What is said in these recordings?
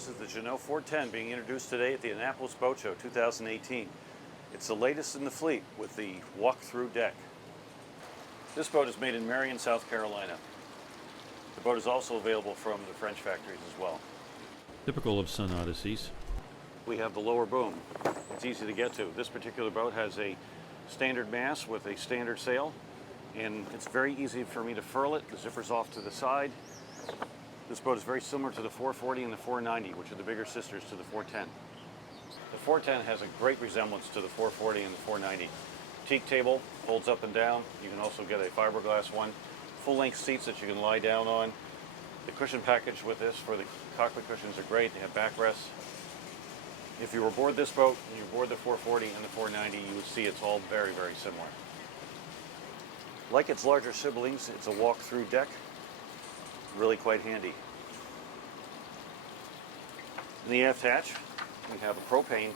This is the Jeanneau 410 being introduced today at the Annapolis Boat Show 2018. It's the latest in the fleet with the walk-through deck. This boat is made in Marion, South Carolina. The boat is also available from the French factories as well. Typical of Sun Odysseys. We have the lower boom. It's easy to get to. This particular boat has a standard mast with a standard sail, and it's very easy for me to furl it. The zipper's off to the side. This boat is very similar to the 440 and the 490, which are the bigger sisters to the 410. The 410 has a great resemblance to the 440 and the 490. Teak table folds up and down. You can also get a fiberglass one. Full-length seats that you can lie down on. The cushion package with this for the cockpit cushions are great. They have backrests. If you were aboard this boat and you were aboard the 440 and the 490, you would see it's all very, very similar. Like its larger siblings, it's a walk-through deck. Really quite handy. In the aft hatch, we have a propane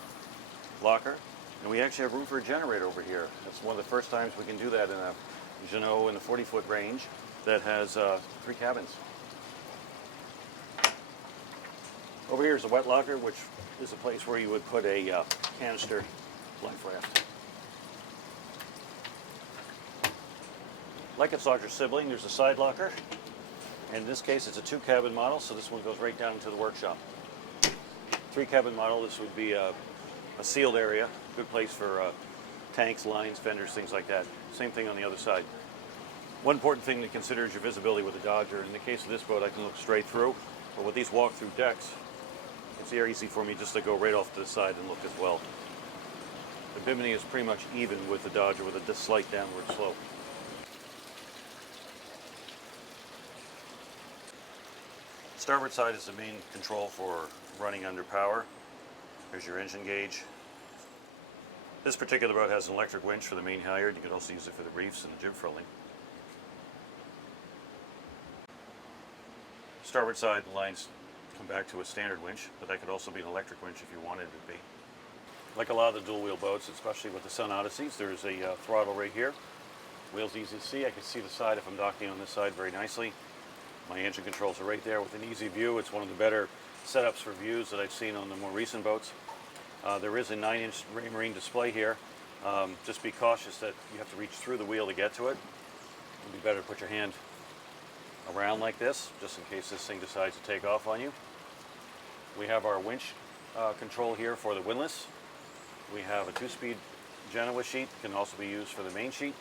locker, and we actually have room for a generator over here. That's one of the first times we can do that in a Jeanneau in the 40-foot range that has 3 cabins. Over here is a wet locker, which is a place where you would put a canister life raft. Like its larger sibling, there's a side locker. And in this case, it's a 2-cabin model, so this one goes right down into the workshop. 3-cabin model, this would be a sealed area, good place for tanks, lines, fenders, things like that. Same thing on the other side. One important thing to consider is your visibility with the Dodger. In the case of this boat, I can look straight through, but with these walk-through decks, it's very easy for me just to go right off to the side and look as well. The bimini is pretty much even with the Dodger with a slight downward slope. Starboard side is the main control for running under power. There's your engine gauge. This particular boat has an electric winch for the main halyard. You can also use it for the reefs and the jib furling. Starboard side lines come back to a standard winch, but that could also be an electric winch if you wanted it to be. Like a lot of the dual wheel boats, especially with the Sun Odysseys, there's a throttle right here. Wheels easy to see. I can see the side if I'm docking on this side very nicely. My engine controls are right there with an easy view. It's one of the better setups for views that I've seen on the more recent boats. There is a 9-inch Raymarine display here. Just be cautious that you have to reach through the wheel to get to it. It would be better to put your hand around like this, just in case this thing decides to take off on you. We have our winch control here for the windlass. We have a 2-speed Jeanneau sheet, can also be used for the main sheet.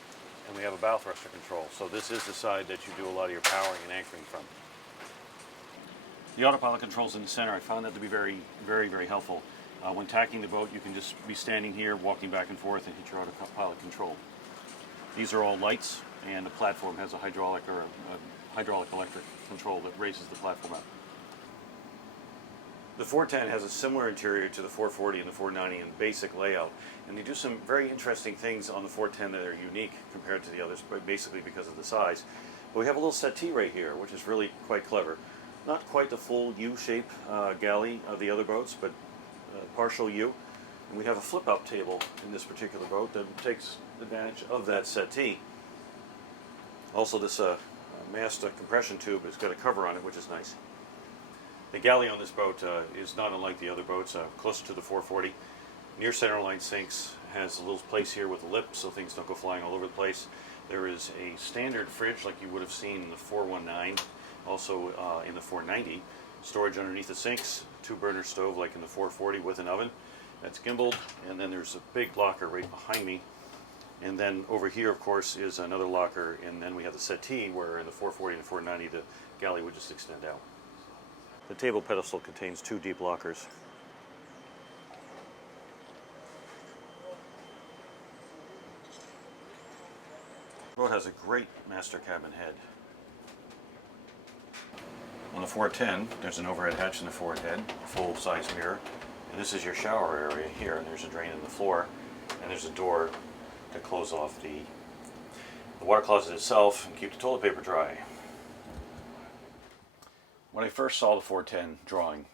And we have a bow thruster control. So this is the side that you do a lot of your powering and anchoring from. The autopilot controls in the center, I found that to be very, very, very helpful. When tacking the boat, you can just be standing here, walking back and forth, and hit your autopilot control. These are all lights, and the platform has a hydraulic or a hydraulic electric control that raises the platform up. The 410 has a similar interior to the 440 and the 490 in basic layout, and they do some very interesting things on the 410 that are unique compared to the others, basically because of the size. But we have a little settee right here, which is really quite clever. Not quite the full U-shape galley of the other boats, but partial U. And we have a flip-up table in this particular boat that takes advantage of that settee. Also, this mast compression tube has got a cover on it, which is nice. The galley on this boat is not unlike the other boats, closer to the 440. Near centerline sinks, has a little place here with a lip so things don't go flying all over the place. There is a standard fridge like you would have seen in the 419, also in the 490. Storage underneath the sinks, 2-burner stove like in the 440 with an oven. That's gimbaled, and then there's a big locker right behind me. And then over here, of course, is another locker, and then we have the settee where in the 440 and the 490 the galley would just extend out. The table pedestal contains 2 deep lockers. The boat has a great master cabin head. On the 410, there's an overhead hatch in the forward head, a full-size mirror, and this is your shower area here, and there's a drain in the floor, and there's a door to close off the water closet itself and keep the toilet paper dry. When I first saw the 410 drawing,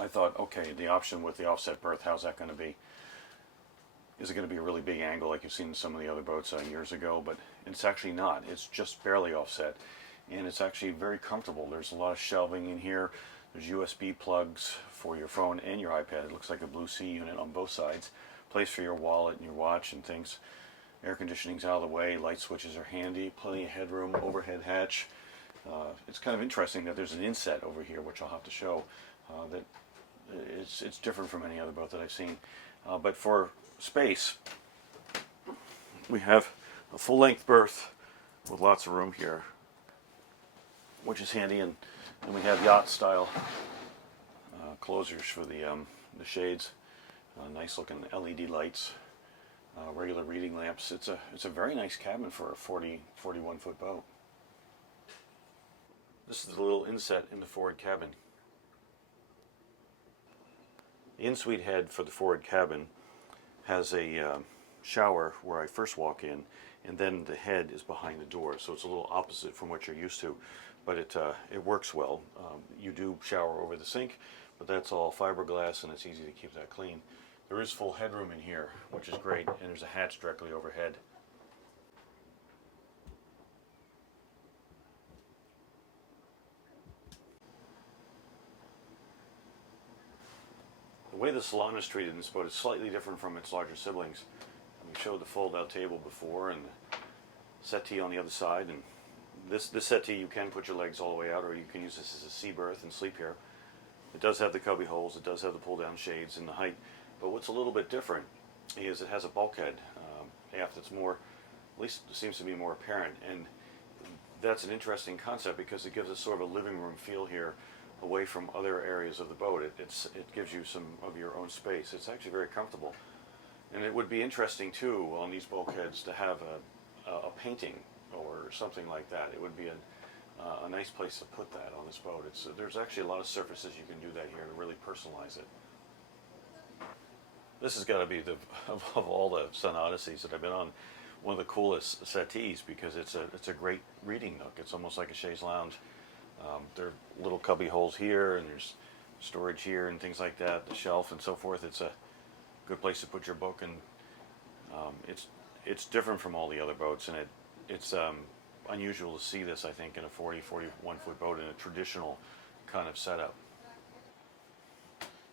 I thought, okay, the option with the offset berth, how's that going to be? Is it going to be a really big angle like you've seen in some of the other boats years ago? But it's actually not. It's just barely offset, and it's actually very comfortable. There's a lot of shelving in here. There's USB plugs for your phone and your iPad. It looks like a Blue Sea unit on both sides. Place for your wallet and your watch and things. Air conditioning's out of the way. Light switches are handy. Plenty of headroom. Overhead hatch. It's kind of interesting that there's an inset over here, which I'll have to show. That it's different from any other boat that I've seen. But for space, we have a full-length berth with lots of room here, which is handy, and we have yacht-style closers for the shades. Nice-looking LED lights, regular reading lamps. It's a very nice cabin for a 41-foot boat. This is the little inset in the forward cabin. The in-suite head for the forward cabin has a shower where I first walk in, and then the head is behind the door, so it's a little opposite from what you're used to, but it works well. You do shower over the sink, but that's all fiberglass and it's easy to keep that clean. There is full headroom in here, which is great, and there's a hatch directly overhead. The way the salon is treated in this boat is slightly different from its larger siblings. We showed the fold-out table before and the settee on the other side, and this settee you can put your legs all the way out, or you can use this as a sea berth and sleep here. It does have the cubby holes, it does have the pull-down shades and the height, but what's a little bit different is it has a bulkhead aft that's more, at least seems to be more apparent, and that's an interesting concept because it gives us sort of a living room feel here away from other areas of the boat. It gives you some of your own space. It's actually very comfortable. And it would be interesting too on these bulkheads to have a painting or something like that. It would be a nice place to put that on this boat. There's actually a lot of surfaces you can do that here to really personalize it. This has got to be of all the Sun Odysseys that I've been on, one of the coolest settees because it's a great reading nook. It's almost like a chaise lounge. There are little cubby holes here, and there's storage here and things like that, the shelf and so forth. It's a good place to put your book, and it's different from all the other boats, and it's unusual to see this, I think, in a 41-foot boat in a traditional kind of setup.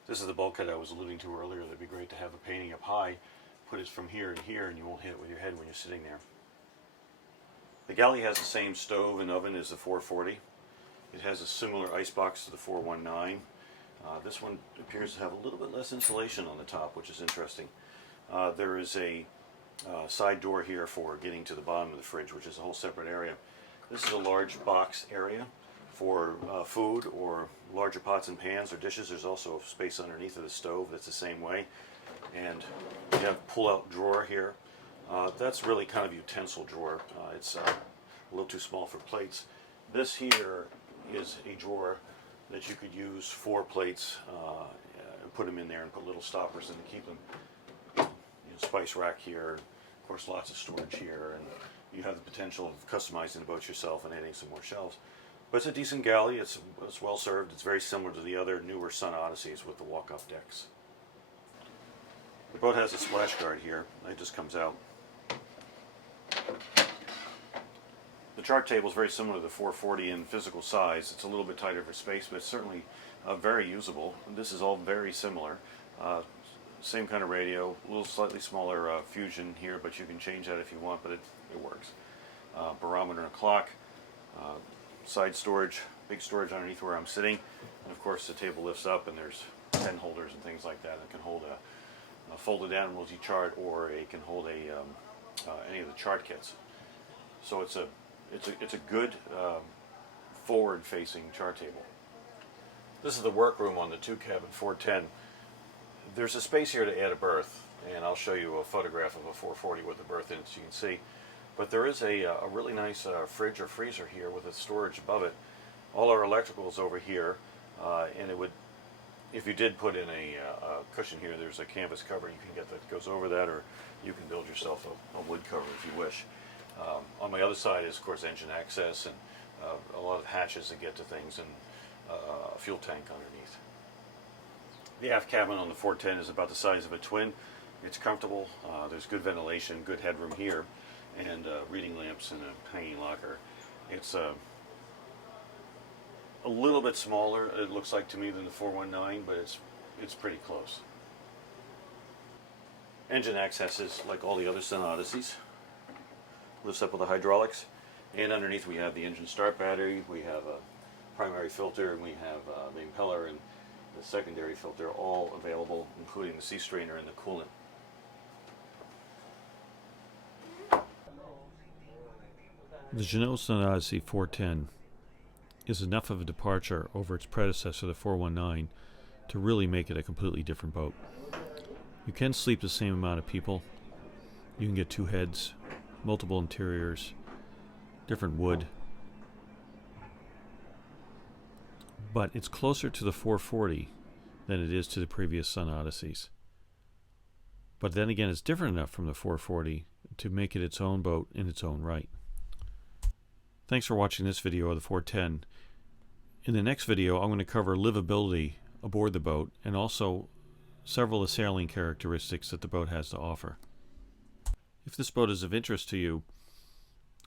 This is the bulkhead I was alluding to earlier. That'd be great to have a painting up high. Put it from here to here, and you won't hit it with your head when you're sitting there. The galley has the same stove and oven as the 440. It has a similar icebox to the 419. This one appears to have a little bit less insulation on the top, which is interesting. There is a side door here for getting to the bottom of the fridge, which is a whole separate area. This is a large box area for food or larger pots and pans or dishes. There's also space underneath of the stove that's the same way. And you have a pull-out drawer here. That's really kind of a utensil drawer. It's a little too small for plates. This here is a drawer that you could use for plates and put them in there and put little stoppers in to keep them. Spice rack here, of course lots of storage here, and you have the potential of customizing the boat yourself and adding some more shelves. But it's a decent galley, it's well served, it's very similar to the other newer Sun Odysseys with the walk-up decks. The boat has a splash guard here, it just comes out. The chart table is very similar to the 440 in physical size. It's a little bit tighter for space, but it's certainly very usable. This is all very similar. Same kind of radio, a little slightly smaller fusion here, but you can change that if you want, but it works. Barometer and clock, side storage, big storage underneath where I'm sitting, and of course the table lifts up and there's pen holders and things like that. It can hold a folded down multi-chart, or it can hold any of the chart kits. So it's a good forward-facing chart table. This is the workroom on the 2-cabin 410. There's a space here to add a berth, and I'll show you a photograph of a 440 with a berth in it so you can see. But there is a really nice fridge or freezer here with a storage above it. All our electrical is over here, and it would, if you did put in a cushion here, there's a canvas cover you can get that goes over that, or you can build yourself a wood cover if you wish. On my other side is, of course, engine access and a lot of hatches that get to things, and a fuel tank underneath. The aft cabin on the 410 is about the size of a twin. It's comfortable. There's good ventilation, good headroom here, and reading lamps and a hanging locker. It's a a little bit smaller, it looks like to me, than the 419, but it's pretty close. Engine access is like all the other Sun Odysseys. Lifts up with the hydraulics, and underneath we have the engine start battery, we have a primary filter, and we have the impeller and the secondary filter all available, including the sea strainer and the coolant. The Jeanneau Sun Odyssey 410 is enough of a departure over its predecessor, the 419, to really make it a completely different boat. You can sleep the same amount of people. You can get two heads, multiple interiors, different wood. But it's closer to the 440 than it is to the previous Sun Odysseys. But then again, it's different enough from the 440 to make it its own boat in its own right. Thanks for watching this video of the 410. In the next video, I'm going to cover livability aboard the boat and also several of the sailing characteristics that the boat has to offer. If this boat is of interest to you,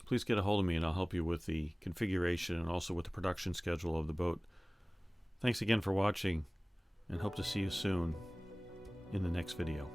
please get a hold of me and I'll help you with the configuration and also with the production schedule of the boat. Thanks again for watching, and hope to see you soon in the next video.